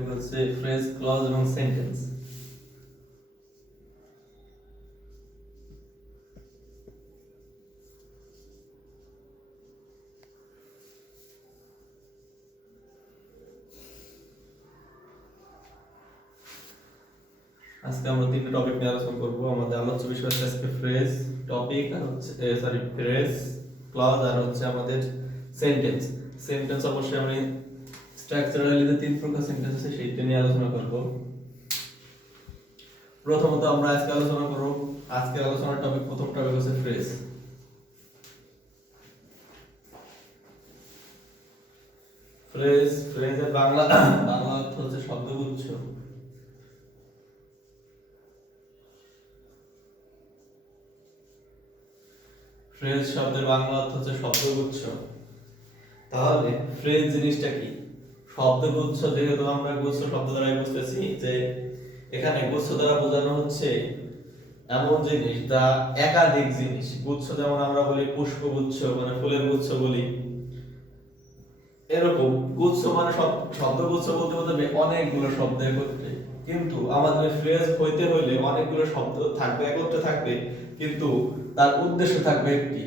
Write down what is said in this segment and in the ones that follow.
Topic হচ্ছে phrase, clause এবং sentence. আজকে আমরা তিনটা টপিক নিয়ে আলোচনা করব। আমাদের আলোচ্য বিষয় হচ্ছে আজকে ফ্রেজ, টপিক আর হচ্ছে ফ্রেজ, ক্লজ আর হচ্ছে আমাদের সেন্টেন্স। সেন্টেন্স অবশ্যই আমি স্ট্রাকচারালি যে তিন প্রকার সেন্টেন্স আছে সেইটা নিয়ে আলোচনা করব। প্রথমত আমরা আজকে আলোচনা করব, আজকের আলোচনার টপিক, প্রথম টপিক হচ্ছে ফ্রেজ। ফ্রেজের বাংলা অর্থ হচ্ছে শব্দগুচ্ছ। ফ্রেজ শব্দের বাংলা অর্থ হচ্ছে শব্দগুচ্ছ। তাহলে ফ্রেজ জিনিসটা কি? শব্দগুচ্ছ, যেহেতু আমরা গুচ্ছ শব্দ দ্বারা বুঝতেছি যে এখানে গুচ্ছ দ্বারা বোঝানো হচ্ছে এমন জিনিস যা একাধিক জিনিস। গুচ্ছ যেমন আমরা বলি পুষ্পগুচ্ছ, মানে ফুলের গুচ্ছ বলি, এরকম গুচ্ছ মানে শব্দগুচ্ছ বলতে বলতে অনেকগুলো শব্দ একত্রে। কিন্তু আমাদের ফ্রেজ হইতে হইলে অনেকগুলো শব্দ থাকবে, একত্রে থাকবে, কিন্তু তার উদ্দেশ্য থাকবে একটি।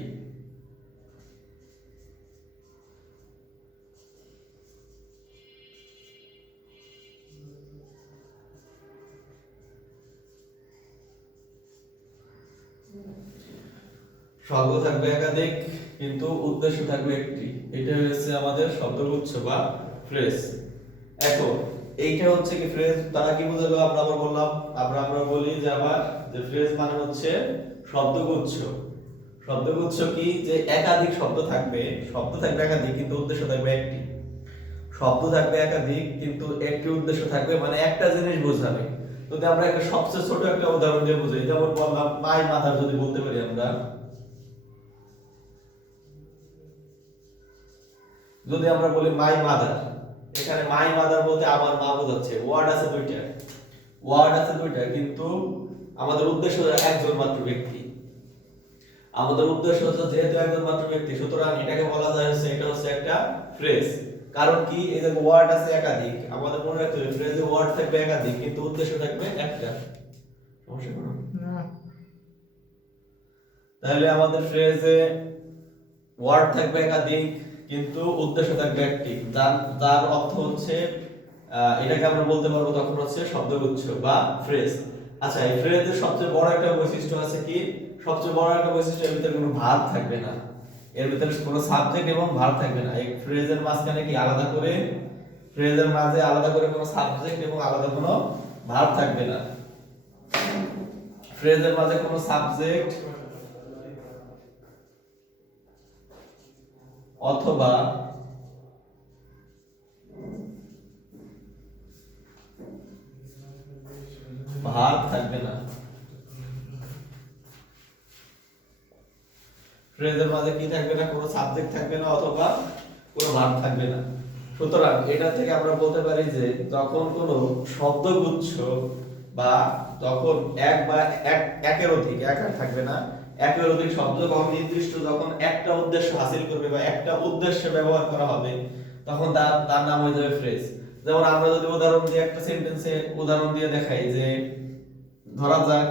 শব্দ থাকবে একাধিক, কিন্তু উদ্দেশ্য থাকবে একটি। এটা হচ্ছে আমাদের শব্দগুচ্ছ বা ফ্রেজ। এখন এইটা হচ্ছে কি ফ্রেজ তারা কি বোঝালো? আমরা আবার বললাম, আমরা বলি যে আবার যে ফ্রেজ মানে হচ্ছে শব্দগুচ্ছ। শব্দগুচ্ছ কি? যে একাধিক শব্দ থাকবে, একাধিক, কিন্তু উদ্দেশ্য থাকবে একটি। শব্দ থাকবে একাধিক, কিন্তু একটি উদ্দেশ্য থাকবে, মানে একটা জিনিস বোঝাবে। যদি আমরা একটা সবচেয়ে ছোট একটা উদাহরণ দিয়ে বুঝাই, যেমন বললাম মাই মাদার, যদি বলতে পারি আমরা, যদি আমরা বলি মাই মাদার, এখানে মাই মাদার বলতে আমার মা বোঝাচ্ছে। ওয়ার্ড আছে দুইটা, কিন্তু আমাদের উদ্দেশ্য একজন মাত্র ব্যক্তি। আমাদের উদ্দেশ্য হচ্ছে যেহেতু একজন মাত্র ব্যক্তি, সুতরাং এটাকে বলা যায় হচ্ছে এটা হচ্ছে একটা ফ্রেজ। কারণ কি? এই যে ওয়ার্ড আছে একাধিক, আমাদের মনে রাখতে হবে ফ্রেজে ওয়ার্ড থাকবে একাধিক, কিন্তু উদ্দেশ্য থাকবে একটা। সমস্যা কোনো না। তাহলে আমাদের ফ্রেজে ওয়ার্ড থাকবে একাধিক, কিন্তু উদ্দেশ্য থাকবে একটি। যার অর্থ হচ্ছে এটাকে আমরা বলতে পারবো তখন হচ্ছে শব্দগুচ্ছ বা ফ্রেজ। আচ্ছা, এই ফ্রেজের সবচেয়ে বড় একটা বৈশিষ্ট্য আছে কি? সবচেয়ে বড় একটা বৈশিষ্ট্য, এর ভিতরে কোনো ভার্ব থাকবে না। এর ভিতরে কোনো সাবজেক্ট এবং ভার্ব থাকবে না। এই ফ্রেজের মাঝখানে কি আলাদা করে, ফ্রেজের মাঝে আলাদা করে কোনো সাবজেক্ট এবং আলাদা কোনো ভার্ব থাকবে না। ফ্রেজের মাঝে কোনো সাবজেক্ট অথবা ভার্ব থাকবে না। ফ্রেজের মাঝে কি থাকবে না? কোনো সাবজেক্ট থাকবে না অথবা কোনো ভার্ব থাকবে না। সুতরাং এটা থেকে আমরা বলতে পারি যে যখন কোনো শব্দগুচ্ছ বা যখন এক বা একের অধিক, এক আর থাকবে না, একের অধিক শব্দ যখন নির্দিষ্ট, যখন একটা উদ্দেশ্য হাসিল করবে বা একটা উদ্দেশ্যে ব্যবহার করা হবে, তখন তার নাম হয়ে যাবে ফ্রেজ। যেমন আমরা যদি উদাহরণ দিয়ে একটা সেন্টেন্সে উদাহরণ দিয়ে দেখাই, যে ধরা যাক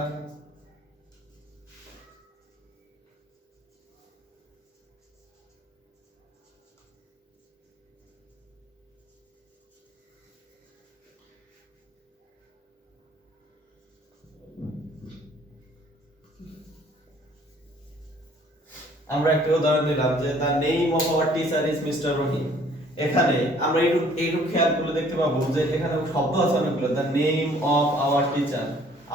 আমরা একটা উদাহরণ দিলাম যে the name of our teacher is mister Rahim. এখানে আমরা এইটুকু খেয়াল করলে দেখতে পাবো যে এখানে শব্দ আছে অনেকগুলো। The name of our teacher,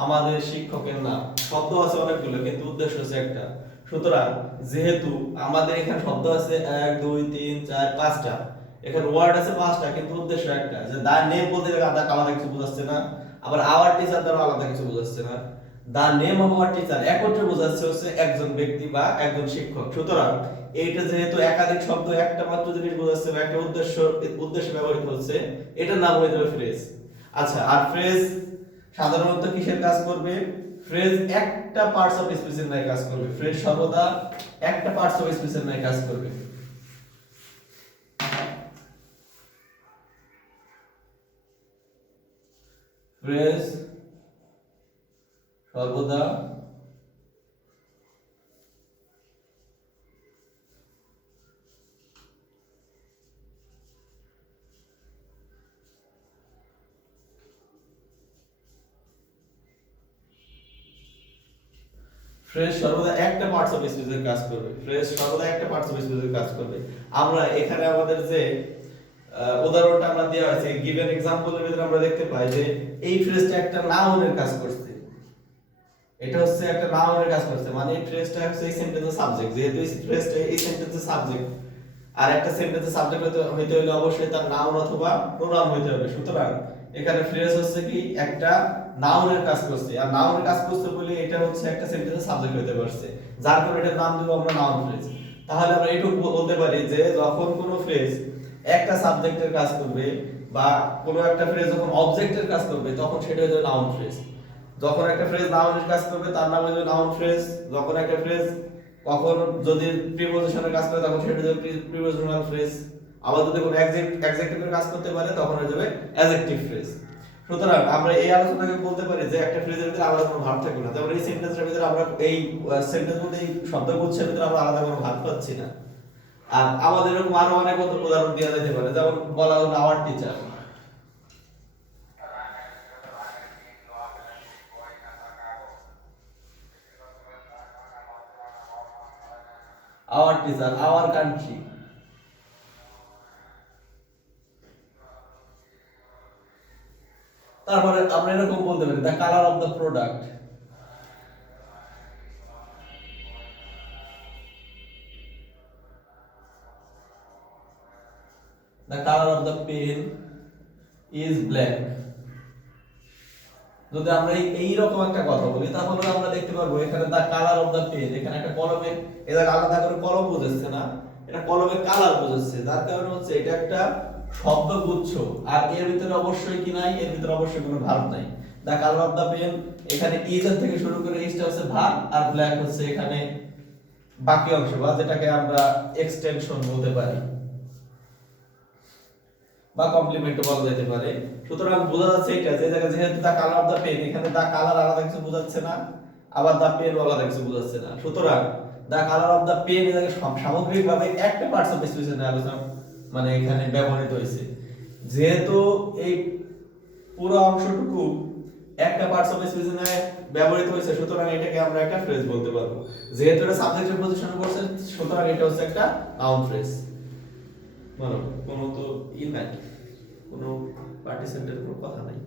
আমাদের শিক্ষকের নাম। শব্দ আছে অনেকগুলো, কিন্তু উদ্দেশ্য হচ্ছে একটা। সুতরাং যেহেতু আমাদের এখানে শব্দ আছে 1 2 3 4 5টা, এখানে ওয়ার্ড আছে 5টা, কিন্তু উদ্দেশ্য একটা। যে দ্য নেম বলতে গেলে আলাদা কিছু বোঝাচ্ছে না, আবার আওয়ার টিচার দ্বারা আলাদা কিছু বোঝাচ্ছে না। The name of our teacher একত্রে বোঝাচ্ছে হচ্ছে একজন ব্যক্তি বা একজন শিক্ষক। সুতরাং এইটা যেহেতু একাধিক শব্দ একটা মাত্র জিনিস বোঝাচ্ছে বা একটা উদ্দেশ্য ব্যবহৃত হচ্ছে, এটার নাম হয়ে যাবে ফ্রেজ। আচ্ছা, আর ফ্রেজ সাধারণত কিসের কাজ করবে? ফ্রেজ একটা পার্টস অফ স্পিচের ন্যায় কাজ করবে। ফ্রেজ সর্বদা একটা পার্টস অফ স্পিচের ন্যায় কাজ করবে। ফ্রেজ সর্বদা ফ্রেজ সর্বদা একটা পার্টস অফ স্পিচের কাজ করবে। ফ্রেজ সর্বদা একটা পার্টস অফ স্পিচের কাজ করবে। আমরা এখানে আমাদের যে উদাহরণটা আমরা দেওয়া আছে গিভেন এক্সাম্পলের ভিতরে আমরা দেখতে পাই যে এই ফ্রেজটা একটা নাউনের কাজ করছে। এটা হচ্ছে একটা নাউনের কাজ করছে, মানে এই ফ্রেজটা হচ্ছে এই সেন্টেন্সের সাবজেক্ট। যেহেতু এই ফ্রেজটা এই সেন্টেন্সের সাবজেক্ট, আর একটা সেন্টেন্সের সাবজেক্ট হইতে হলে অবশ্যই তার নাউন অথবা প্রোনাউন হইতে হবে। সুতরাং এখানে ফ্রেজ হচ্ছে কি একটা নাউনের কাজ করছে, আর নাউনের কাজ করছে বলে এটা হচ্ছে একটা সেন্টেন্সের সাবজেক্ট হইতে পারছে, যার কারণে এটার নাম দেব আমরা নাউন ফ্রেজ। তাহলে আমরা এইটুকু বলতে পারি যে যখন কোনো ফ্রেজ একটা সাবজেক্টের কাজ করবে বা কোনো একটা ফ্রেজ যখন অবজেক্টের কাজ করবে তখন সেটা হচ্ছে নাউন ফ্রেজ। যখন একটা ফ্রেজ নাউনের কাজ করবে তার নাম হচ্ছে নাউন ফ্রেজ। যখন একটা ফ্রেজ কখন যদি প্রিপজিশনের কাজ করে তখন সেটা হবে প্রিপজিশনাল ফ্রেজ। আবার যদি কোনো অ্যাডজেক্টিভের কাজ করতে পারে তখন হয়ে যাবে অ্যাডজেক্টিভ ফ্রেজ। সুতরাং আমরা এই আলোচনাকে বলতে পারি যে একটা ফ্রেজের ভিতরে আলাদা কোনো ভার্ব থাকবে না। যেমন এই সেন্টেন্সের ভিতরে আমরা এই সেন্টেন্সের মধ্যে এই শব্দগুচ্ছের ভিতরে আমরা আলাদা কোনো ভার্ব পাচ্ছি না। আর আমাদের এরকম আরো অনেক উদাহরণ দেওয়া যেতে পারে, যেমন বলা হলো our teacher. Our teacher, our country. তারপরে আমরা এরকম বলতে পারি the color of the product, the color of the pen is black। যদি আমরা এই রকম একটা কথা বলি তাহলে আমরা দেখতে পারবো এখানে the color of the pen, এখানে একটা কলমে এটা আলাদা করে কলম বোঝাচ্ছে না, এটা কলমের কালার বোঝাচ্ছে। যার কারণে হচ্ছে এটা একটা শব্দগুচ্ছ, আর এর ভিতরে অবশ্যই কি নাই, এর ভিতরে অবশ্যই কোনো ভার্ব নাই। the color of the pen এখানে is এর থেকে শুরু করে is টা হচ্ছে ভার্ব, আর black হচ্ছে এখানে বাকি অংশ বা যেটাকে আমরা এক্সটেনশন বলতে পারি বা কমপ্লিমেন্ট বলা যেতে পারে। সুতরাং বোঝা যাচ্ছে এটা যে জায়গা যেহেতু the colour of the pen, এখানে দা কালার আলাদা কিছু বোঝাচ্ছে না, আবার দা পেন আলাদা কিছু বোঝাচ্ছে না। সুতরাং the colour of the pen এর জায়গায় সামগ্রিকভাবে একটা পার্টস অফ স্পিচ এর আলোচনা মানে এখানে ব্যবহৃত হয়েছে। যেহেতু এই পুরো অংশটুকু একটা পার্টস অফ স্পিচ এ ব্যবহৃত হয়েছে, সুতরাং এটাকে আমরা একটা ফ্রেজ বলতে পারবো। যেহেতু এটা সাবজেক্টের পজিশন করছে, সুতরাং এটা হচ্ছে একটা নাউন ফ্রেজ। মানে কোনো তো নাই, কোনো পার্টিসিপেন্টের কোনো কথা নাই।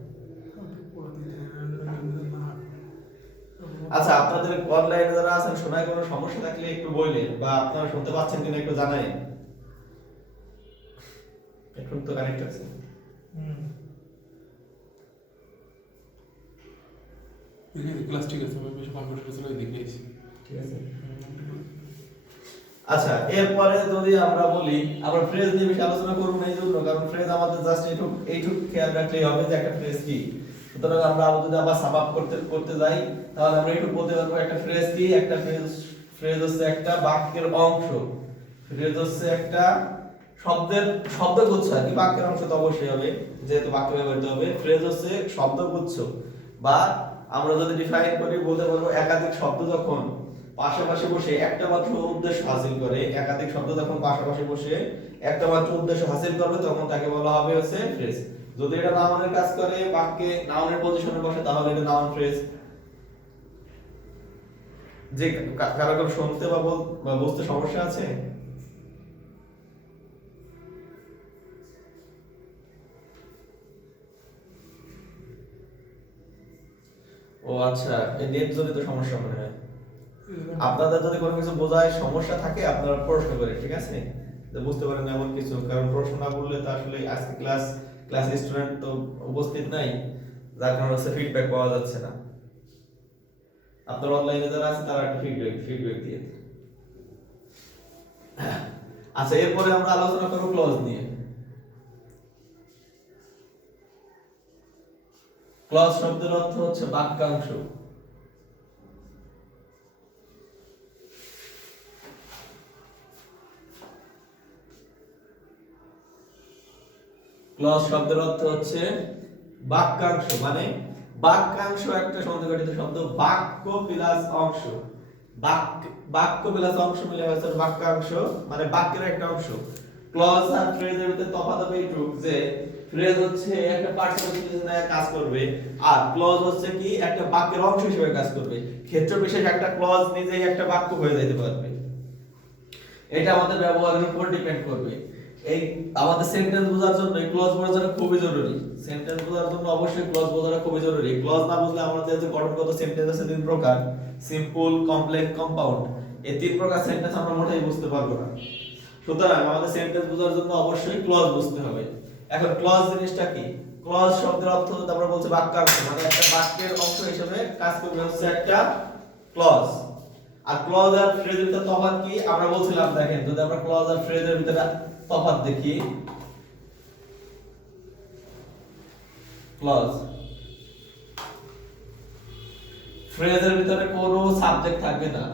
আচ্ছা, আপনাদের অনলাইনে যারা আছেন শোনায় কোনো সমস্যা থাকলে একটু বললেন, বা আপনারা শুনতে পাচ্ছেন কিনা একটু জানাই। এখন তো কানেক্ট আছে। ক্লাস ঠিক আছে, আমি বেশি কম্পিউটার চালাই দেখিয়েছি। ঠিক আছে। আচ্ছা, এরপরে যদি আমরা বলি, আমরা ফ্রেজ নিয়ে বেশি আলোচনা করব না এই জন্য, কারণ ফ্রেজ আমাদের জাস্ট এইটুকু খেয়াল রাখলেই হবে যে একটা ফ্রেজ কি। সুতরাং আমরা যদি আবার সাম আপ করতে যাই তাহলে আমরা একটু বলতে পারবো একটা ফ্রেজ কি। একটা ফ্রেজ হচ্ছে একটা বাক্যের অংশ। ফ্রেজ হচ্ছে একটা শব্দগুচ্ছ, আর কি বাক্যের অংশ তো অবশ্যই হবে যেহেতু বাক্য ব্যবহৃত হবে। ফ্রেজ হচ্ছে শব্দগুচ্ছ, বা আমরা যদি ডিফাইন করি বলতে পারবো একাধিক শব্দ যখন পাশাপাশি বসে একটা মাত্র উদ্দেশ্য হাসিল করে, একাধিক শব্দ যখন পাশাপাশি বসে একটা মাত্র উদ্দেশ্য হাসিল করবে তখন তাকে বলা হবে হচ্ছে ফ্রেজ। যদি এটা নাউনের কাজ করে, বাক্যে নাউনের পজিশনে বসে, তাহলে এটা নাউন ফ্রেজ। যে কারো কারো শুনতে বা বুঝতে সমস্যা আছে? ও আচ্ছা, এই নেট জনিত সমস্যা মনে হয়। আপনাদের যদি কোনো কিছু বোঝায় সমস্যা থাকে আপনারা প্রশ্ন করেন, ঠিক আছে? যে বুঝতে পারেন এমন কিছু, কারণ প্রশ্ন না করলে তো আসলে আজকে ক্লাস স্টুডেন্ট তো উপস্থিত নাই, যার কারণে হচ্ছে ফিডব্যাক পাওয়া যাচ্ছে না। আপনার অনলাইনে যারা আছে তারা একটা ফিডব্যাক দিয়ে। আচ্ছা, এরপরে আমরা আলোচনা করব ক্লজ নিয়ে। ক্লজ শব্দের অর্থ হচ্ছে বাক্যাংশ। ক্লজ শব্দের অর্থ হচ্ছে বাক্যাংশ, মানে বাক্যাংশ একটা সন্ধিগঠিত শব্দ, বাক্য প্লাস অংশ, বাক্য প্লাস অংশ মিলে হয়েছে বাক্যাংশ, মানে বাক্যের একটা অংশ। ক্লজ আর ফ্রেজের ভিতরে তফাৎ হবে এইটুক যে ফ্রেজ হচ্ছে একটা পার্টিসিপেল নিয়ে কাজ করবে, আর ক্লজ হচ্ছে কি একটা বাক্যের অংশ হিসেবে কাজ করবে। ক্ষেত্র বিশেষ একটা ক্লজ নিজেই একটা বাক্য হয়ে যেতে পারবে। এটা আমাদের ব্যবহারের উপর ডিপেন্ড করবে। এই আমাদের সেন্টেন্স বোঝার জন্য এই ক্লজ বোঝাটা খুবই জরুরি। সেন্টেন্স বোঝার জন্য অবশ্যই ক্লজ বোঝাটা খুবই জরুরি। ক্লজ না বুঝলে আমাদের যে গঠনগত সেন্টেন্স আছে তিন প্রকার, সিম্পল, কমপ্লেক্স, কম্পাউন্ড, এই তিন প্রকার সেন্টেন্স আমরা মোটেই বুঝতে পারবো না। সুতরাং আমাদের সেন্টেন্স বোঝার জন্য অবশ্যই ক্লজ বুঝতে হবে। এখন ক্লজ জিনিসটা কি? ক্লজ শব্দের অর্থ যদি আমরা বলছি বাক্যাংশ, মানে একটা বাক্যের অংশ হিসেবে কাজ করবে হচ্ছে একটা ক্লজ। আর ক্লজ আর ফ্রেজের ভিতরে তফাৎ কি আমরা বলছিলাম, দেখেন যদি আমরা ক্লজ আর ফ্রেজের ভিতরে তফাৎ দেখি, ক্লজ ফ্রেজের ভিতরে কোনো সাবজেক্ট থাকবে না,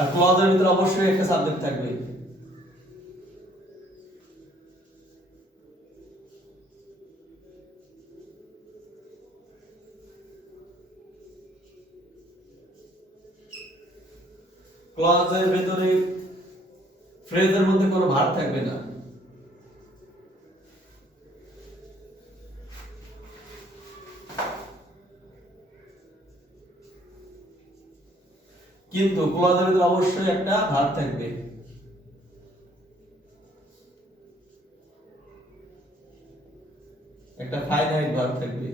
আর ক্লজের ভিতরে অবশ্যই একটা সাবজেক্ট থাকবে। ক্লজের ভিতরে ফ্রেজের মধ্যে কোনো ভার্ব থাকবে না, কিন্তু ক্লজের ভিতরে অবশ্যই একটা ভার্ব থাকবে। একটা ফাইনাইট ভার্ব থাকবে।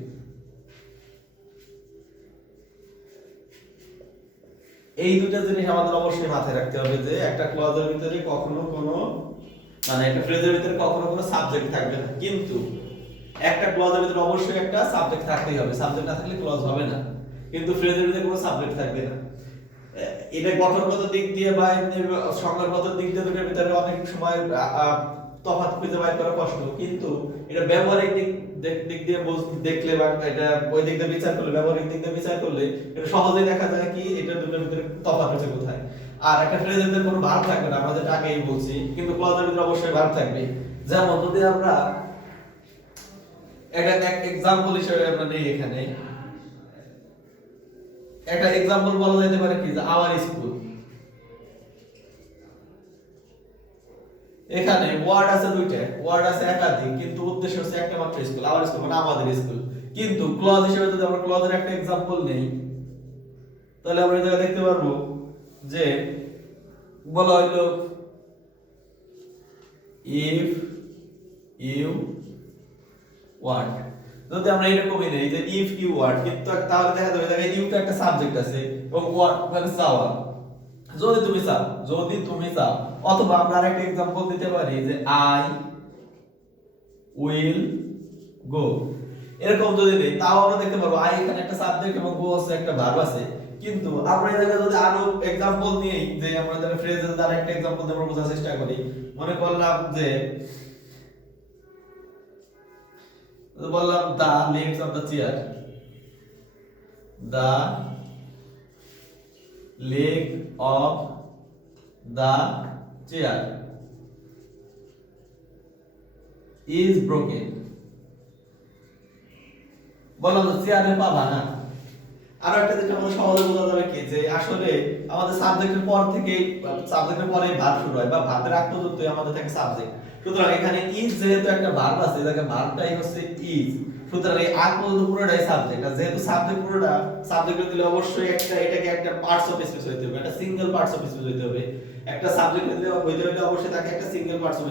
এই দুটো জিনিস আমাদের অবশ্যই মাথায় রাখতে হবে যে একটা ক্লজের ভিতরে কখনো কোনো, মানে একটা ফ্রেজের ভিতরে কখনো কোনো সাবজেক্ট থাকবে না, কিন্তু একটা ক্লজের ভিতরে অবশ্যই একটা সাবজেক্ট থাকতেই হবে। সাবজেক্ট না থাকলে ক্লজ হবে না, কিন্তু ফ্রেজের ভিতরে কোনো সাবজেক্ট থাকবে না। এটা গঠনগত দিক দিয়ে বা এমনি সংজ্ঞাগত দিক দিয়ে দুটোর ভিতরে অনেক সময় তফাৎ খুঁজে বের করা কষ্ট, কিন্তু এটা ব্যবহারিক দিক দিয়ে দেখলে বা এটা ওই দিক দিয়ে বিচার করলে, ব্যবহারিক দিক দিয়ে বিচার করলে এটা সহজেই দেখা যায় কি এটা দুটোর ভিতরে তফাৎ হচ্ছে কোথায়। আর একটা ফ্রেজের ভিতরে কোনো ভার্ব থাকবে না, আমরা যেটা আগেই বলছি, কিন্তু ক্লজের ভিতরে অবশ্যই ভার্ব থাকবে। যেমন যদি আমরা একটা এক্সাম্পল হিসেবে আমরা নেই, এখানে একটা এক্সাম্পল বলা যেতে পারে কি যে আওয়ার স্কুল। এখানে ওয়ার্ড আছে দুইটা, ওয়ার্ড আছে একাধিক, কিন্তু উদ্দেশ্য হচ্ছে একটা মাত্র স্কুল, আওয়ার স্কুল মানে আমাদের স্কুল। কিন্তু ক্লজ হিসেবে যদি আমরা ক্লজের একটা এক্সাম্পল নেই, তাহলে আমরা এটা দেখতে পারবো যে বলা হলো ইফ ইউ ওয়ান্ট। যদি আমরা এরকমই নেই যে ইফ ইউ ওয়ান্ট, কিন্তু তাহলে দেখা যাবে যে ইউটা একটা সাবজেক্ট আছে এবং ওয়ান্ট মানে চাওয়া, যদি তুমি চাও, যদি তুমি চাও। অথবা আমরা আরেকটা एग्जांपल দিতে পারি যে আই উইল গো। এরকম যদি দেই তাও আমরা দেখতে পারবো আই এখানে একটা সাবজেক্ট এবং গো হচ্ছে একটা ভার্ব আছে। কিন্তু আমরা এই জায়গায় যদি আরো एग्जांपल নিই, যে আমরা যদি ফ্রেজের দ্বারা একটা एग्जांपल দিয়ে আমরা বোঝার চেষ্টা করি, মনে করলাম যে বললাম দা legs of the chair, the leg of the chair is broken। বললাম যে চেয়ারের পা ভাঙা। আর একটা যেটা আমরা সহজে বোঝা যাবে কি যে আসলে আমাদের সাবজেক্টের পর থেকে, সাবজেক্টের পরে ভার্ব শুরু হয় বা ভার্বের আগ পর্যন্তই আমাদের থাকে সাবজেক্ট। সুতরাং এখানে ইজ যেহেতু একটা ভার্ব আছে, এটাকে ভার্বটাই হচ্ছে ইজ, সুতরাং এই আগ পর্যন্ত পুরোটাই সাবজেক্ট। আর যেহেতু সাবজেক্ট পুরোটা সাবজেক্ট দিলে অবশ্যই একটা এটাকে একটা পার্টস অফ স্পিচ হইতে হবে, একটা সিঙ্গেল পার্টস অফ স্পিচ হইতে হবে। একটা সাবজেক্ট দিলে হইতে হলে অবশ্যই তাকে একটা সিঙ্গেল পার্টস অফ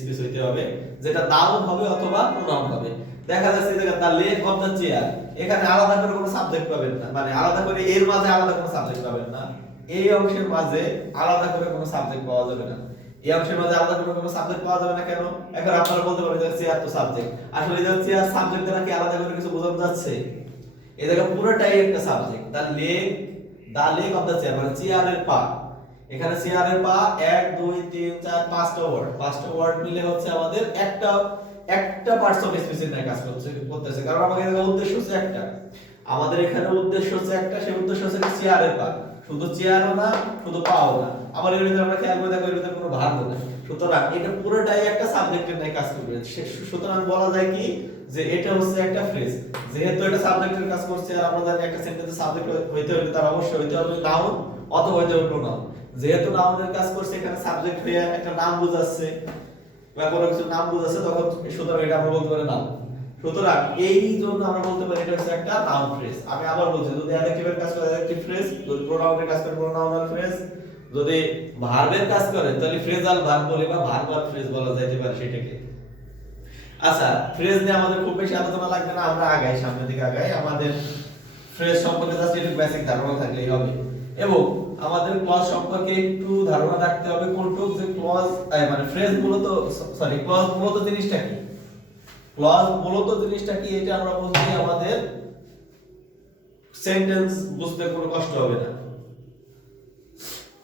স্পিচ হইতে হবে, যেটা নাউন হবে অথবা প্রোনাউন হবে। দেখা যাচ্ছে যে দা লেগ অফ দা চেয়ার, এখানে আলাদা করে কোনো সাবজেক্ট পাবেন না, মানে আলাদা করে এর মাঝে আলাদা কোনো সাবজেক্ট পাবেন না, এই অংশের মাঝে আলাদা করে কোনো সাবজেক্ট পাওয়া যাবে না। এই অংশের মাঝে আলাদা করে কোনো সাবজেক্ট পাওয়া যাবে না কেন? এখন আপনারা বলতে পারেন যে চেয়ার তো সাবজেক্ট, আসলে এই চেয়ার সাবজেক্ট দ্বারা কি আলাদা করে কিছু বোঝানো যাচ্ছে? এই জায়গা পুরোটাই একটা subject. The leg of the chair মানে চেয়ারের পা। এখানে চেয়ারের পা 1 2 3 4 5টা ওয়ার্ড, 5টা ওয়ার্ড মিলে হচ্ছে আমাদের একটা পার্টস অফ স্পিচ নিয়ে কাজ করতেছে, কারণ আমাদের উদ্দেশ্য হচ্ছে একটা, আমাদের এখানে উদ্দেশ্য হচ্ছে একটা, সেই উদ্দেশ্য হচ্ছে চেয়ারের পা, শুধু চেয়ারও না, শুধু পাও না, আবার এর ভিতরে আমরা খেয়াল করে দেখো এর ভিতরে কোনো ভার্বও না। সুতরাং এটা পুরোটাই একটা সাবজেক্টের নিয়ে কাজ করবে। সুতরাং বলা যায় কি যে এটা হচ্ছে একটা ফ্রেজ, যেহেতু এটা সাবজেক্টের কাজ করছে, আর আমরা জানি একটা সেন্টেন্সে সাবজেক্ট হইতে হলে তার অবশ্যই হইতে হবে নাউন অথবা হইতে হবে প্রোনাউন। যেহেতু নাউনের কাজ করছে, এখানে সাবজেক্ট হয়ে একটা নাম বোঝাচ্ছে বা কোনো কিছু নাম বোঝাচ্ছে, তখন সুতরাং এটা আমরা বলতে পারি নাউন। সুতরাং এই জন্য আমরা বলতে পারি এটা হচ্ছে একটা নাউন ফ্রেজ। আমি আবার বলছি, যদি অ্যাডজেক্টিভের কাজ করে অ্যাডজেক্টিভ ফ্রেজ, যদি প্রোনাউনের কাজ করে প্রোনাউনাল ফ্রেজ, যদি ভার্বের কাজ করে তাহলে ফ্রেজাল ভার্ব বলে বা ভার্বাল ফ্রেজ বলা যাইতে পারে সেটাকে। আচ্ছা, ফ্রেজ নিয়ে আমাদের খুব বেশি আলোচনা লাগবে না, আমরা আগাই, সামনের দিকে আগাই। আমাদের ফ্রেজ সম্পর্কে জাস্ট একটু বেসিক ধারণা থাকলেই হবে, এবং আমাদের ক্লজ সম্পর্কে একটু ধারণা রাখতে হবে কোনটুক যে ক্লজ মানে ফ্রেজ মূলত, সরি ক্লজ মূলত জিনিসটা কি, ক্লজ মূলত জিনিসটা কি, এটা আমরা বলছি আমাদের সেন্টেন্স বুঝতে কোনো কষ্ট হবে না।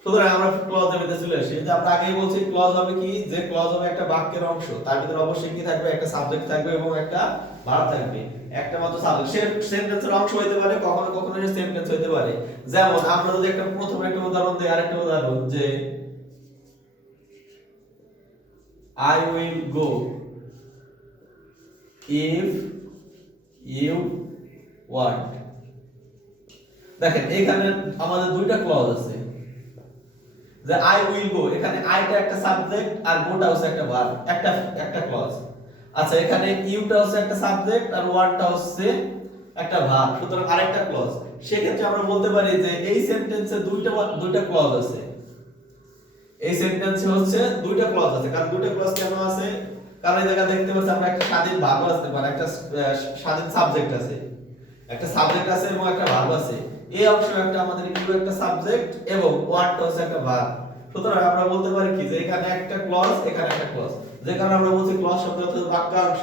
সুতরাং আমরা ক্লজের ভিতরে চলে আসি, যে আমরা আগেই বলছি ক্লজ হবে কি, যে ক্লজ হবে একটা বাক্যের অংশ, তার ভিতরে অবশ্যই কি থাকবে, একটা সাবজেক্ট থাকবে এবং একটা ভার্ব থাকবে, একটা মাত্র সাবজেক্ট। সে সেন্টেন্সের অংশ হইতে পারে, কখনো কখনো সে সেন্টেন্স হইতে পারে। যেমন আমরা যদি একটা প্রথমে একটা উদাহরণ দেই, আরেকটা উদাহরণ, যে I will go if you want। দেখেন এখানে আমাদের দুইটা ক্লজ আছে, যে I will go, এখানে I টা একটা সাবজেক্ট আর go টা হচ্ছে একটা ভার্ব, একটা ক্লজ। আচ্ছা, এখানে you টা হচ্ছে একটা সাবজেক্ট আর want টা হচ্ছে একটা ভার্ব, সুতরাং আরেকটা ক্লজ। সেক্ষেত্রে আমরা বলতে পারি যে এই সেন্টেন্সে দুইটা ক্লজ আছে। এই সেন্টেন্সে হচ্ছে দুইটা ক্লজ আছে। কারণ দুইটা ক্লজ কেন আছে? কারণ এই জায়গা দেখতে পাচ্ছি আমরা একটা স্বাধীন ভার্ব আছে, মানে একটা স্বাধীন সাবজেক্ট আছে, একটা সাবজেক্ট আছে এবং একটা ভার্ব আছে। এই অংশ একটা আমাদের ইউ একটা সাবজেক্ট এবং ওয়ান টা হচ্ছে একটা ভার্ব। সুতরাং আমরা বলতে পারি কি যে এখানে একটা ক্লজ, এখানে একটা ক্লজ। যে কারণে আমরা বলছি ক্লজ শব্দ অর্থ বাক্যাংশ।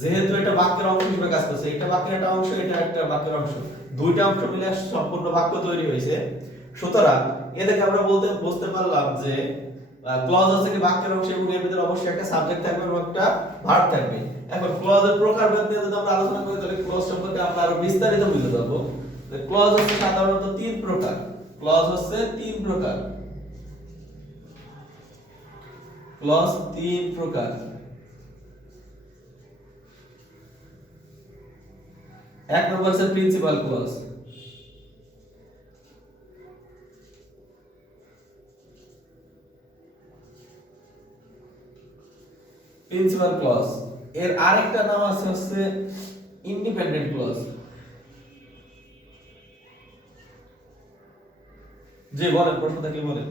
যেহেতু এটা বাক্যের অংশ হিসেবে কাজ করছে, এটা বাক্যের একটা অংশ, এটা একটা বাক্যের অংশ, দুইটা অংশ মিলে সম্পূর্ণ বাক্য তৈরি হয়েছে। সুতরাং এ থেকে আমরা বুঝতে পারলাম যে ক্লজ হচ্ছে কি বাক্যের অংশ এবং এর ভিতরে অবশ্যই একটা সাবজেক্ট থাকবে এবং একটা ভার্ব থাকবে। এখন ক্লজের প্রকারভেদ নিয়ে যদি আমরা আলোচনা করি, তাহলে ক্লজ সম্পর্কে আমরা আরো বিস্তারিত বুঝতে পারবো। ক্লজ হচ্ছে সাধারণত তিন প্রকার। ক্লজ হচ্ছে তিন প্রকার। ক্লজ তিন প্রকার। এক নম্বর হচ্ছে প্রিন্সিপাল ক্লজ। প্রিন্সিপাল ক্লজ এর আরেকটা নাম আছে হচ্ছে ইন্ডিপেন্ডেন্ট ক্লজ। জি বলেন, প্রশ্ন থাকলে বলেন।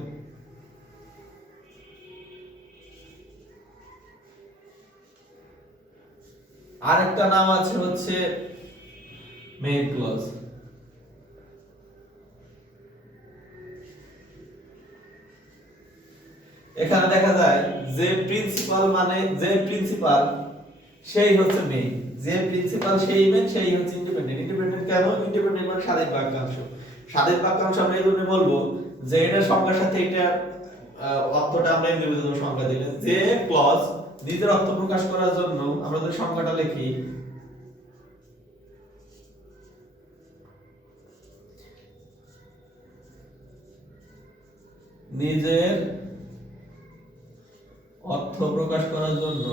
আরেকটা নাম আছে হচ্ছে মেইন ক্লজ। এখানে দেখা যায় যে প্রিন্সিপাল মানে যে প্রিন্সিপাল সেই হচ্ছে মেইন, যে প্রিন্সিপাল সেই মেইন, সেই হচ্ছে ইন্ডিপেন্ডেন্ট। ইন্ডিপেন্ডেন্ট কেন? ইন্ডিপেন্ডেন্ট মানে স্বাধীন বাক্যাংশ। স্বাধীন বাক্যাংশ আমরা এই জন্য বলবো যে এটা সংজ্ঞার সাথে এটা অর্থটা আমরা ইংরেজিতে সংজ্ঞা দিলে, যে ক্লজ নিজের অর্থ প্রকাশ করার জন্য আমরা যদি সংজ্ঞাটা লিখি, নিজের অর্থ প্রকাশ করার জন্য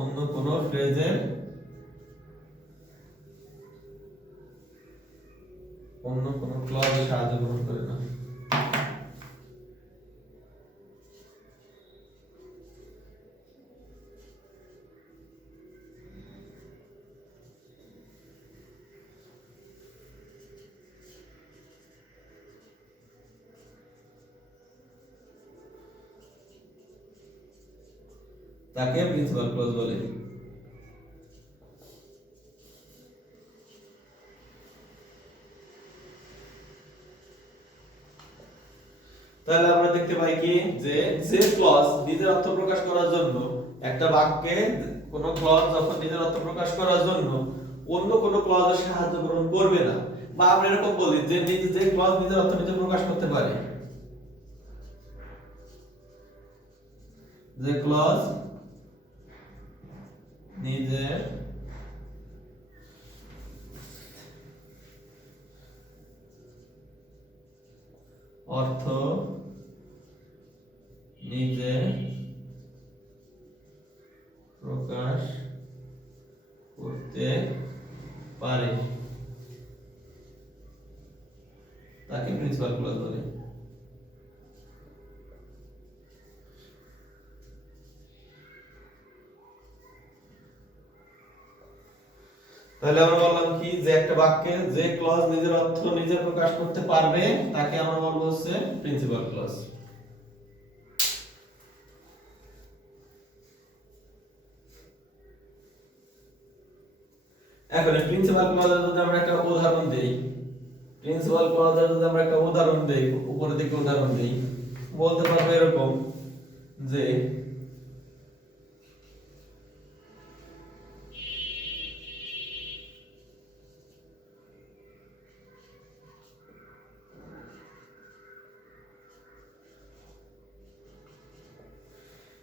অন্য কোন ফ্রেজের অন্য কোন ক্লজের সাহায্য গ্রহণ করে না। তাকে প্রিন্সিপাল ক্লজ বলে। তাহলে আমরা দেখতে পাই কি যে ক্লজ নিজের অর্থ প্রকাশ করার জন্য, একটা বাক্যে কোন ক্লজ যখন নিজের অর্থ প্রকাশ করার জন্য অন্য কোনো ক্লজের সাহায্য গ্রহণ করবে না। বা আমরা এরকম বলি যে যে ক্লজ নিজের অর্থ নিজে প্রকাশ করতে পারে, যে ক্লজ নিজের অর্থ নিজে প্রকাশ করতে পারে তাকে প্রিন্সিপাল ক্লজ বলে। তাহলে আমরা বললাম কি যে একটা বাক্যে যে ক্লজ নিজের অর্থ নিজে প্রকাশ করতে পারবে তাকে আমরা বলবো হচ্ছে প্রিন্সিপাল ক্লজ। এখন প্রিন্সিপাল ক্লজের যদি আমরা একটা উদাহরণ দেই, প্রিন্সিপাল ক্লজের যদি আমরা একটা উদাহরণ দেই, উপরের দিকে উদাহরণ দেই, বলতে পারবো এরকম যে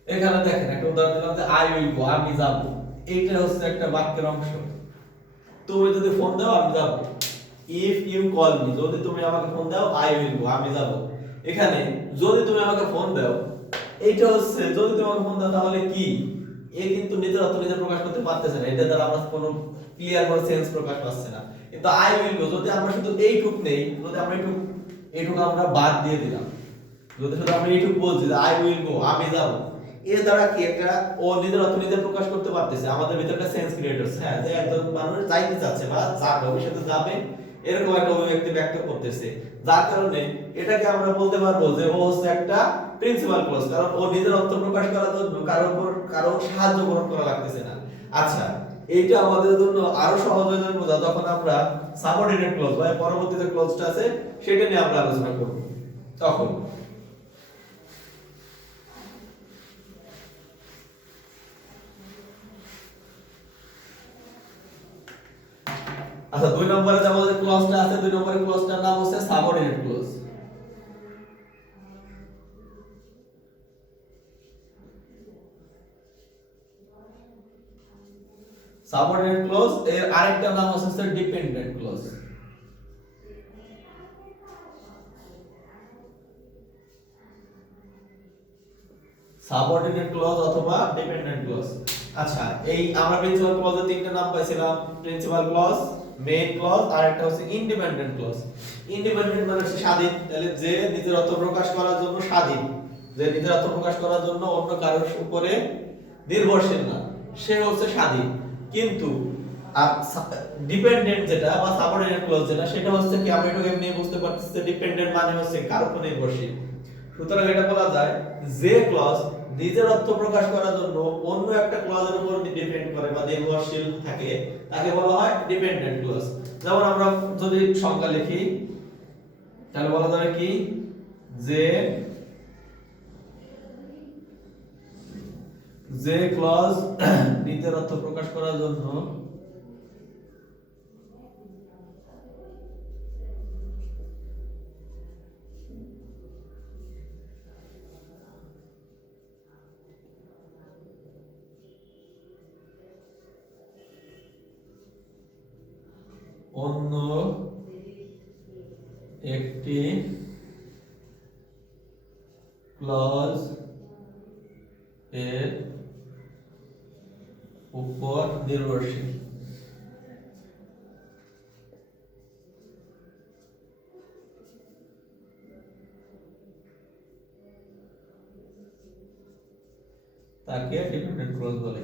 এখানে দেখেন একটা উদাহরণ দিলাম যে আই উইল গো, আমি যাব। এইটা হচ্ছে একটা বাক্যের অংশ। তুমি যদি ফোন দাও আমি যাব। ইফ ইউ কল মি, যদি তুমি আমাকে ফোন দাও আই উইল গো, আমি যাব। এখানে যদি তুমি আমাকে ফোন দাও, এইটা হচ্ছে যদি তুমি আমাকে ফোন দাও তাহলে কি, এ কিন্তু নিজের অর্থ নিজে প্রকাশ করতে পারতেছে না, এটা দ্বারা আমরা কোনো ক্লিয়ার কোনো সেন্স প্রকাশ পাচ্ছে না। কিন্তু আই উইল গো যদি আমরা শুধু এইটুক নেই, যদি আমরা এইটুক আমরা বাদ দিয়ে দিলাম, যদি শুধু আমরা এইটুক বলছি যে আই উইল গো, আমি যাব, এর দ্বারা কি একটা ও নিজের অর্থ নিজে প্রকাশ করতে পারতেছে, আমাদের ভিতরে একটা সেন্স ক্রিয়েট হচ্ছে। হ্যাঁ, যে একজন মানুষ যাইতে চাচ্ছে বা যার ভবিষ্যতে যাবে এরকম একটা অভিব্যক্তি ব্যক্ত করতেছে, যার কারণে এটাকে আমরা বলতে পারবো যে ও হচ্ছে একটা প্রিন্সিপাল ক্লজ, কারণ ও নিজের অর্থ প্রকাশ করার জন্য কারো সাহায্য গ্রহণ করা লাগতেছে না। আচ্ছা, এইটা আমাদের জন্য আরো সহজ হয়ে যাবে বোঝা যখন আমরা সাবঅর্ডিনেট ক্লজ বা পরবর্তীতে ক্লজটা আছে সেটা নিয়ে আমরা আলোচনা করব তখন। আচ্ছা, 2 নম্বরে যে আমাদের ক্লজটা আছে, 2 নম্বরের ক্লজটার নাম হচ্ছে সাবঅর্ডিনেট ক্লজ। সাবঅর্ডিনেট ক্লজ এর আরেকটা নাম হচ্ছে ডিপেন্ডেন্ট ক্লজ। সাবঅর্ডিনেট ক্লজ অথবা ডিপেন্ডেন্ট ক্লজ। আচ্ছা, এই আমরা প্রিন্সিপাল ক্লজের তিনটা নাম পাইছিলাম, প্রিন্সিপাল ক্লজ, মেইন ক্লজ আর একটা হচ্ছে ইন্ডিপেন্ডেন্ট ক্লজ। ইন্ডিপেন্ডেন্ট মানে হচ্ছে স্বাধীন, তাহলে যে নিজের অর্থ প্রকাশ করার জন্য স্বাধীন, যে নিজের অর্থ প্রকাশ করার জন্য অন্য কারোর উপরে নির্ভরশীল না, সে হচ্ছে স্বাধীন। কিন্তু আর ডিপেন্ডেন্ট যেটা বা সাবঅর্ডিনেট ক্লজ যেটা, সেটা হচ্ছে কি আমরা এটাকে এমনি বুঝতে পারতেছি যে ডিপেন্ডেন্ট মানে হচ্ছে কারোর উপর নির্ভরশীল। সুতরাং এটা বলা যায় যে ক্লজ নিজের অর্থ প্রকাশ করার জন্য অন্য একটা ক্লজের উপর ডিপেন্ড করে বা নির্ভরশীল থাকে তাকে বলা হয় ডিপেন্ডেন্ট ক্লজ। যেমন আমরা যদি সংজ্ঞা লিখি তাহলে বলা যাবে কি যে ক্লজ নিজের অর্থ প্রকাশ করার জন্য অন্য একটি ক্লজ এর উপর নির্ভরশীল। তাকে ডিপেন্ডেন্ট ক্লজ বলে।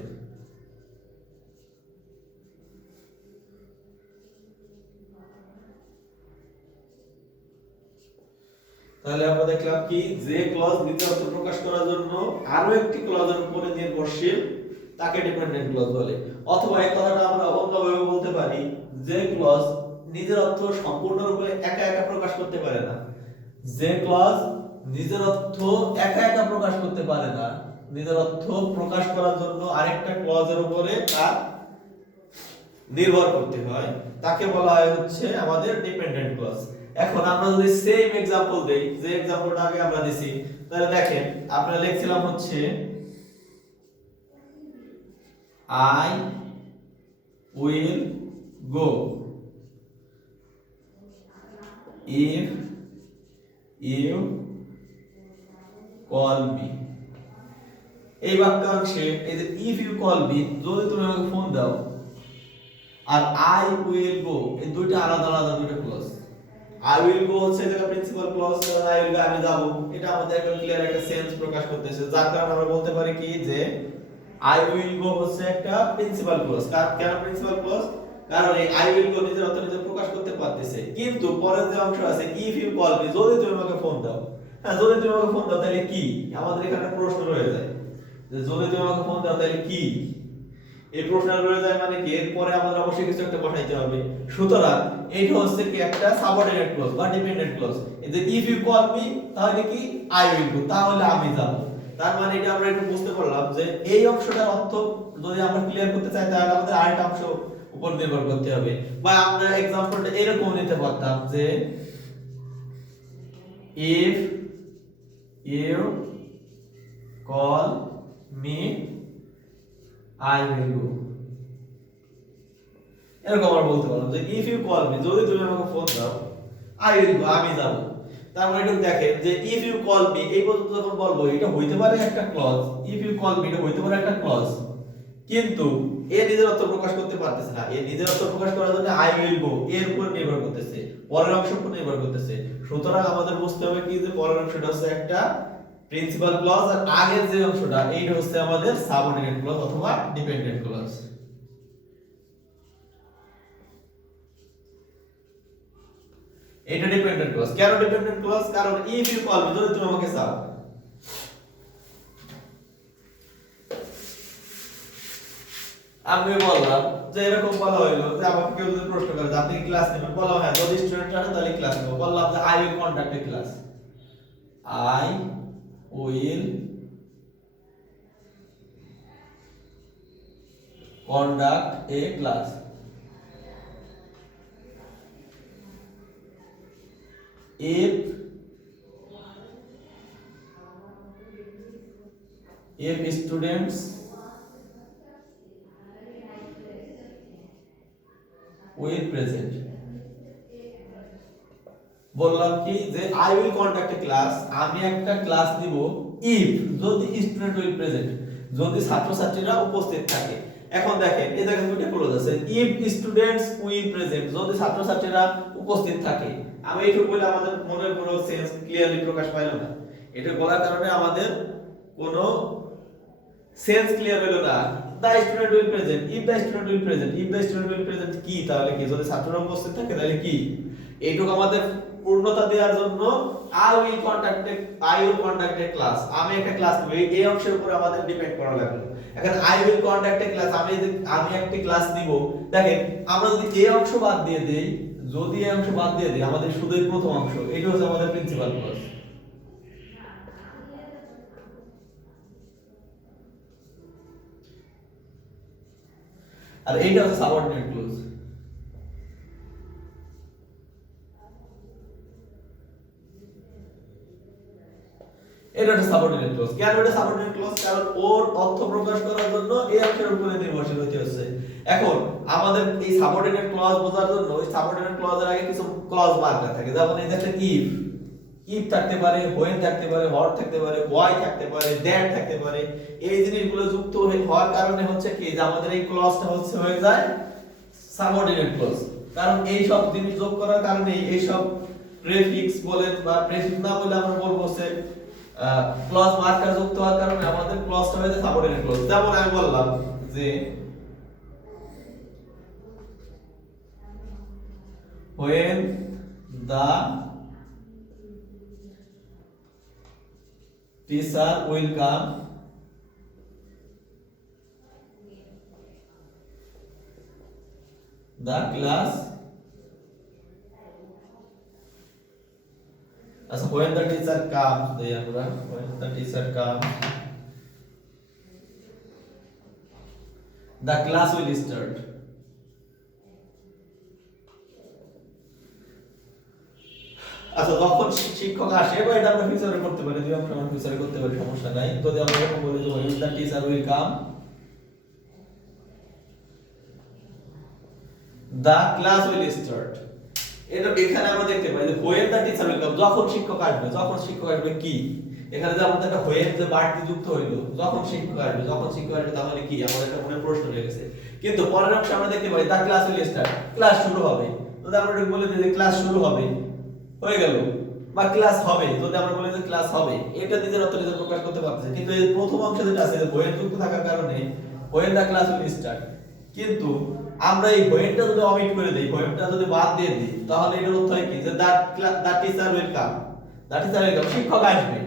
তাহলে আমরা দেখলাম কি যে ক্লজ নিজের অর্থ প্রকাশ করার জন্য আরো একটি ক্লজের উপরে নির্ভরশীল তাকে ডিপেন্ডেন্ট ক্লজ বলে। অথবা এই কথাটা আমরা অন্যভাবে বলতে পারি যে ক্লজ নিজের অর্থ সম্পূর্ণরূপে একা একা প্রকাশ করতে পারে না। যে ক্লজ নিজের অর্থ একা একা প্রকাশ করতে পারে না, নিজের অর্থ প্রকাশ করার জন্য আরেকটা ক্লজের উপরে তার নির্ভর করতে হয় তাকে বলা হয় হচ্ছে আমাদের ডিপেন্ডেন্ট ক্লজ। এখন আমরা যদি সেম एग्जांपल দেই, যে एग्जांपलটা আগে আমরা দিছি, তাহলে দেখেন আমরা লিখছিলাম হচ্ছে I will go if you call me। এই বাক্যাংশে এই যে if you call me, যদি তুমি আমাকে ফোন দাও, আর I will go, এই দুইটা আলাদা আলাদা দুইটা ক্লজ। I will go হচ্ছে এটা প্রিন্সিপাল ক্লজ, কারণ I will go আমি যাব, এটা আমাদের একদম ক্লিয়ার একটা সেন্স প্রকাশ করতেছে, যার কারণে আমরা বলতে পারি কি যে I will go হচ্ছে একটা প্রিন্সিপাল ক্লজ। কেন প্রিন্সিপাল ক্লজ? কারণ এই I will go নিজের অর্থ নিজে প্রকাশ করতে পারতেছে, কিন্তু পরের যে অংশ আছে if you call me, যদি তুমি আমাকে ফোন দাও, হ্যাঁ যদি তুমি আমাকে ফোন দাও তাহলে কি, আমাদের এখানে প্রশ্ন রয়ে যায় যে যদি তুমি আমাকে ফোন দাও তাহলে কি, এই প্রশ্ন রয়ে যায় মানে কি, এরপরে আমাদের অবশ্যই কিছু একটা বসাইতে হবে। সুতরাং এইটা হচ্ছে কি একটা সাবঅর্ডিনেট ক্লজ বা ডিপেন্ডেন্ট ক্লজ। এই যে ইফ ইউ কল মি তাহলে কি আই উইল গো, তাহলে আমি যাব। তার মানে এটা আমরা একটু বুঝতে পারলাম যে এই অংশটার অর্থ যদি আমরা ক্লিয়ার করতে চাই তাহলে আমাদের আরেকটা অংশ উপর নির্ভর করতে হবে। বা আমরা एग्जांपलটা এরকম নিতে পারতাম যে if you call me I will go, এরকম আমরা বলতে পারলাম যে if you call me, যদি তুমি আমাকে ফোন দাও, I will go আমি যাব। তার মানে একটু দেখেন যে if you call me এই পর্যন্ত যখন বলবো এটা হইতে পারে একটা clause, if you call me এটা হইতে পারে একটা ক্লজ, কিন্তু এর নিজের অর্থ প্রকাশ করতে পারতেছে না। এর নিজের অর্থ প্রকাশ করার জন্য I will go এর উপর নির্ভর করতেছে, পরের অংশের উপর নির্ভর করতেছে। সুতরাং আমাদের বুঝতে হবে কি যে পরের অংশটা হচ্ছে একটা প্রিন্সিপাল ক্লজ, আর আগের যে অংশটা এইটা হচ্ছে আমাদের সাবঅর্ডিনেট ক্লজ অথবা ডিপেন্ডেন্ট ক্লজ। এটা ডিপেন্ডেন্ট ক্লজ। কেন ডিপেন্ডেন্ট ক্লজ? কারণ ইফ ইউ কল মি, যদি তুমি আমাকে চাও, আমি বললাম যে এরকম বলা হইলো যে আমাকে কেউ যদি প্রশ্ন করে যে আপনি কি ক্লাস নেবেন, বললাম হ্যাঁ, যদি স্টুডেন্ট আছে তাহলে ক্লাস নেব। বললাম যে I will conduct A class, I will conduct a class। if students will present, বললাম কি যে I will conduct a class, আমি একটা ক্লাস দিব if, যদি স্টুডেন্ট উইল প্রেজেন্ট, যদি ছাত্রছাত্রীরা উপস্থিত থাকে। এখন দেখেন এই জায়গায় দুটো ক্লজ আছে, if students will present, যদি ছাত্রছাত্রীরা উপস্থিত থাকে। আমি এইটুকু বলে আমাদের মনের কোনো সেন্স ক্লিয়ারলি প্রকাশ পাইলো না। এটা বলার কারণে আমাদের কোনো সেন্স ক্লিয়ার হলো না। the student will present, if the student will present, if the student will present কি, তাহলে কি যদি ছাত্ররা উপস্থিত থাকে তাহলে কি, এইটুকু আমাদের পূর্ণতা দেওয়ার জন্য I will conduct a class, আমি একটা ক্লাস নেব, এই অংশের উপর আমাদের ডিপেন্ড করা লাগলো। এখন I will conduct a class, আমি একটা ক্লাস নিব। দেখেন আমরা যদি এই অংশ বাদ দিয়ে দেই, যদি এই অংশ বাদ দিয়ে দেই, আমাদের শুধু এই প্রথম অংশ, এটা হচ্ছে আমাদের প্রিন্সিপাল ক্লজ। আর এইটা হচ্ছে সাবঅর্ডিনেট ক্লজ। এটা হচ্ছে সাবঅর্ডিনেট ক্লজ। কেন এটা সাবঅর্ডিনেট ক্লজ? কারণ ওর অর্থ প্রকাশ করার জন্য এই অংশের উপরে নির্ভরশীল হতে হচ্ছে। এখন আমাদের এই সাবঅর্ডিনেট ক্লজ বোঝার জন্য ওই সাবঅর্ডিনেট ক্লজের আগে কিছু ক্লজ মার্কার থাকে, যেমন এই যে একটা ইফ থাকতে পারে, হোয়েন থাকতে পারে, হর থাকতে পারে, হোয়াই থাকতে পারে, দ্যাট থাকতে পারে। এই জিনিসগুলো যুক্ত হওয়ার কারণে হচ্ছে কি যে আমাদের এই ক্লজটা হচ্ছে হয়ে যায় সাবঅর্ডিনেট ক্লজ। কারণ এই সব জিনিস যোগ করার কারণে এই সব প্রেফিক্স বলেন বা প্রেফিক্স না বলে আমরা বলবো হচ্ছে ক্লজ মার্কার যুক্ত হওয়ার কারণে আমাদের ক্লজটা হয়ে যায় সাবঅর্ডিনেট ক্লজ। যেমন আমি বললাম যে when the teacher will come, the class, as when the teacher comes, when the teacher comes, the class will start। আচ্ছা যখন শিক্ষক আসে বা এটা আমরা ফিউচারে করতে পারি, দুই অংশ আমরা ফিউচারে করতে পারি, সমস্যা নাই। যদি আমরা এরকম বলি যে when the teacher will come the class will start, এটা এখানে আমরা দেখতে পাই যে when the teacher will come, যখন শিক্ষক আসবে, যখন শিক্ষক আসবে কি, এখানে যে আমাদের একটা when যে বাড়তি যুক্ত হইলো, যখন শিক্ষক আসবে, যখন শিক্ষক আসবে তাহলে কি, আমাদের একটা মনে প্রশ্ন রয়ে গেছে। কিন্তু পরের অংশে আমরা দেখতে পাই the class will start, class শুরু হবে। যদি আমরা এটা বলে দিই যে ক্লাস শুরু হবে, হয়ে গেল, বা ক্লাস হবে, যদি আমরা বলি যে ক্লাস হবে, এটা নিজের অর্থ নিজে প্রকাশ করতে পারতেছে। কিন্তু এই প্রথম অংশে যেটা আছে যে when যুক্ত থাকার কারণে when the class will start, কিন্তু আমরা এই whenটা যদি অমিট করে দেই, whenটা যদি বাদ দিয়ে দিই, তাহলে এটার অর্থ হয় কি যে that teacher will come, that teacher will come, শিক্ষক আসবে।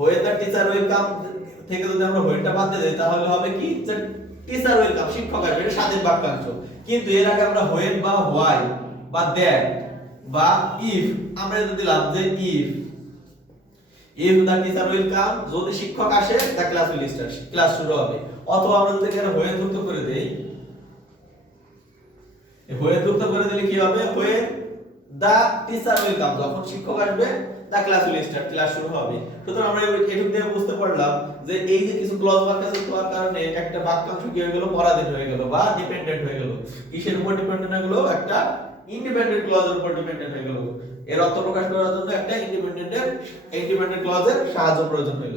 when the teacher will come থেকে যদি আমরা whenটা বাদ দিয়ে দেই তাহলে হবে কি যে teacher will come, শিক্ষক আসবে, এটা স্বাধীন বাক্যাংশ। কিন্তু এর আগে আমরা when বা why বা that বা if আমরা যদি দিলাম যে if the teacher will come, যদি শিক্ষক আসে the class will start, class শুরু হবে। অথবা আমরা যদি এখানে when যুক্ত করে দেই, when যুক্ত করে দিলে কি হবে, when the teacher will come, যখন শিক্ষক আসবে the class will start, class শুরু হবে। সুতরাং আমরা এটুকু দিয়ে বুঝতে পারলাম যে এই যে কিছু ক্লজ বাক্য যুক্ত হওয়ার কারণে একটা বাক্যাংশ কি হয়ে গেল, পরাধীন হয়ে গেল বা ডিপেন্ডেন্ট হয়ে গেল। কিসের উপর ডিপেন্ডেন্ট হয়ে গেল, একটা ইন্ডিপেন্ডেন্ট ক্লজের উপর ডিপেন্ডেন্ট হয়ে গেল। এর অর্থ প্রকাশ করার জন্য একটা ইন্ডিপেন্ডেন্ট ক্লজের সাহায্য প্রয়োজন হইল।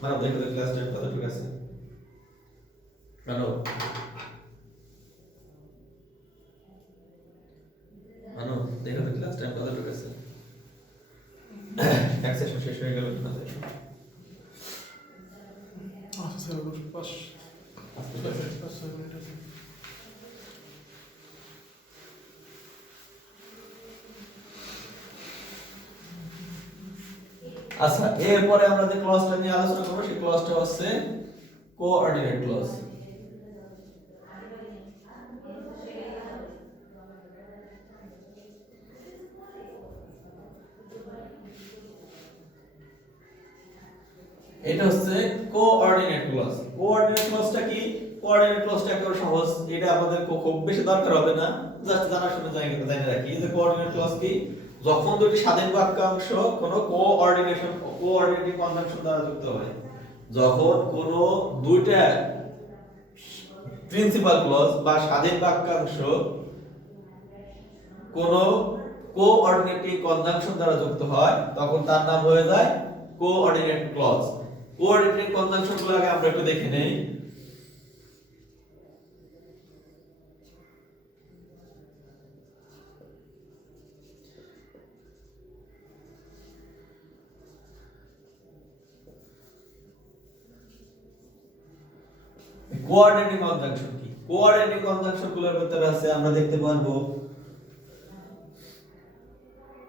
মানে দেখো ক্লাস টাইম কতটুকু আছে, মানো দেখো ক্লাস টাইম কতটুকু আছে, এক সেশন শেষ হয়ে গেল না দেখো। আচ্ছা স্যার পাস 5 মিনিট আছে। আচ্ছা এরপরে আমরা যে ক্লজটা নিয়ে আলোচনা করব সেই ক্লজটা হচ্ছে কোঅর্ডিনেট ক্লজ। এটা হচ্ছে কোঅর্ডিনেট ক্লজ। কোঅর্ডিনেট ক্লজটা কি, কোঅর্ডিনেট ক্লজটা একেবারে সহজ, এটা আমাদের খুব বেশি দরকার হবে না, জাস্ট জানা শুনে জানা রাখি যে কোঅর্ডিনেট ক্লজ কি। যখন দুটি স্বাধীন বাক্যাংশ কোনো কোঅর্ডিনেটিং কনজাংশন দ্বারা যুক্ত হয়, যখন কোনো দুইটা প্রিন্সিপাল ক্লজ বা স্বাধীন বাক্যাংশ কোনো কোঅর্ডিনেটিং কনজাংশন দ্বারা যুক্ত হয়, তখন তার নাম হয়ে যায় কোঅর্ডিনেট ক্লজ। কোঅর্ডিনেটিং কনজাংশন গুলো আগে আমরা একটু দেখে নেই। কোঅর্ডিনেটিং কনজাংশন কি, কোঅর্ডিনেটিং কনজাংশন গুলোর ভিতরে আছে আমরা দেখতে পারবো